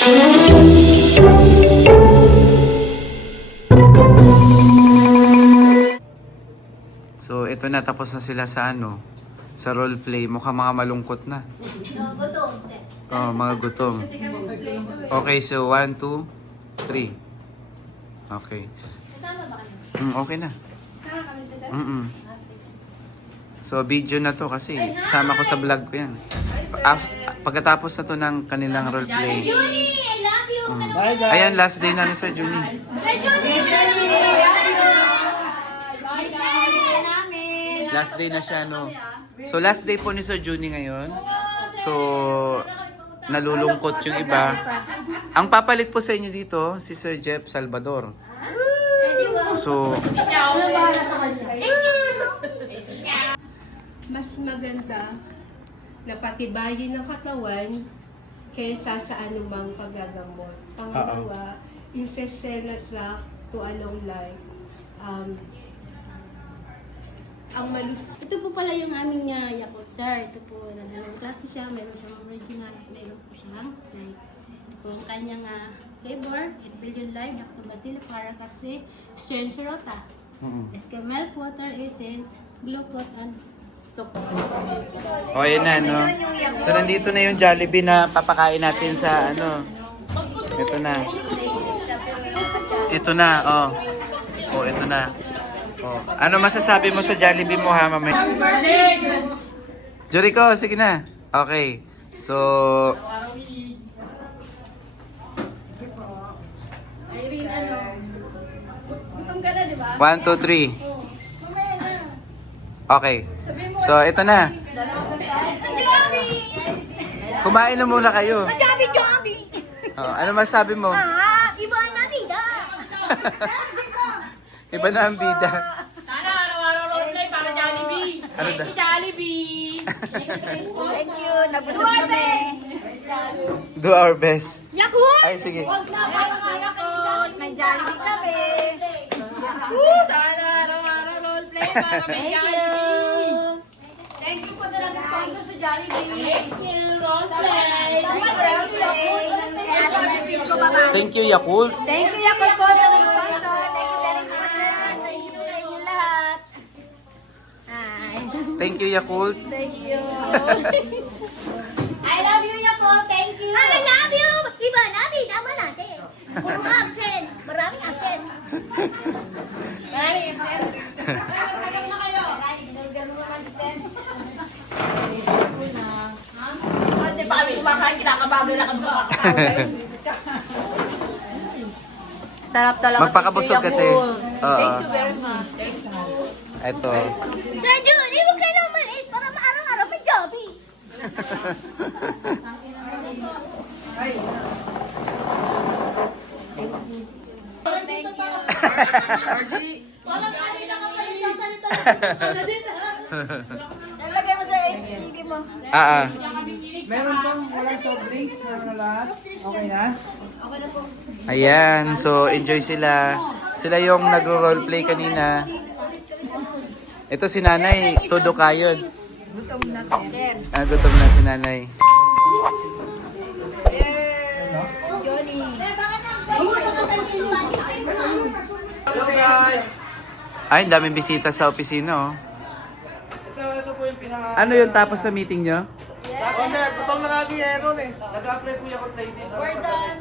So, ito na. Tapos na sila sa ano? Sa roleplay. Mukhang mga malungkot na. Gutom. Oh, mga gutom. Okay, so 1, 2, 3. Okay. Kasama ba kayo? Okay na. Kasama kami pa, sir? So, video na to kasi sama ko sa vlog ko yan. Pagkatapos na to ng kanilang roleplay. Juni, I love you. Bye guys. Ayan, last day na ni Sir Juni. Sir Juni, I love you. Bye, guys. Namin. Last day na siya, no? So, last day po ni Sir Juni ngayon. So, nalulungkot yung iba. Ang papalit po sa inyo dito, si Sir Jeff Salvador. So, Mas maganda na patibayin ng katawan kaysa sa anumang paggagamot. Pangalawa, intestinal tract to a long life. Ang malus... Ito po pala yung aming Yakult, sir. Ito po, dalawang klase siya. Meron siyang original at meron po siyang light. Ito po ang kanyang flavor, 8 billion live, lactobacillus, para kasi strain serota. Escamel, water essence, glucose, and o yun na, no? So, nandito na yung Jollibee na papakain natin sa, ano. Ito na. Ito na, oh. Oh, ito na. Oh. Ano masasabi mo sa Jollibee mo, ha, mamaya? Jericho, sige na. Okay. So, Irene, ano? Gutom ka na, di ba? 1, 2, 3. Mamaya na. Okay. So, ito na. Kumain na muna kayo. Joby, Joby! Oh, ano masasabi mo? Iba na vida! Iba na ang bida. Sana araw-araw roleplay para Jollibee. Ano da? Thank you, Jollibee. Thank you, nabusog kami. Do our best. Yakult! Ay, sige. Huwag na, parang Yakult! May Jollibee kami. Sana araw-araw roleplay para may Jollibee. Thank you po na nag-sponsor sa Jollibee. Thank you, roleplay. Thank you, Yakult. Thank you, Yakult po na nag-sponsor. Thank you very much, sir. Thank you sa inyo lahat. Hi. Thank you, Yakult. Thank you. I love you, Yakult. Thank you. I love you. Iba natin, tama natin. Puro absent. Maraming absent. Maraming absent. Magkagam na kayo. Ganun naman absent. Hindi pa kami kumakain, kinakabagal na kami sa makakain. Sarap talaga. Magpakabusog ka, te. Thank you very much. Thank you. Ito. Sir Judy, huwag ka naman eh. Para maaraw-araw may Joby. Walang kanina ka pa rin sasalita. Nalagay mo sa TV mo. Meron pong walang soft drinks, meron na lahat. Okay na? Ayan, so enjoy sila. Sila yung nag-roleplay kanina. Ito si nanay, todo kayod. Gutom na. Gutom na si nanay. Hello guys! Ay, ang daming bisita sa opisina, oh. Ito po yung pinaka... Ano yung tapos sa meeting nyo? Ako sir, tutong na nga si Aaron eh. Nag-apply po yung lady. we're done.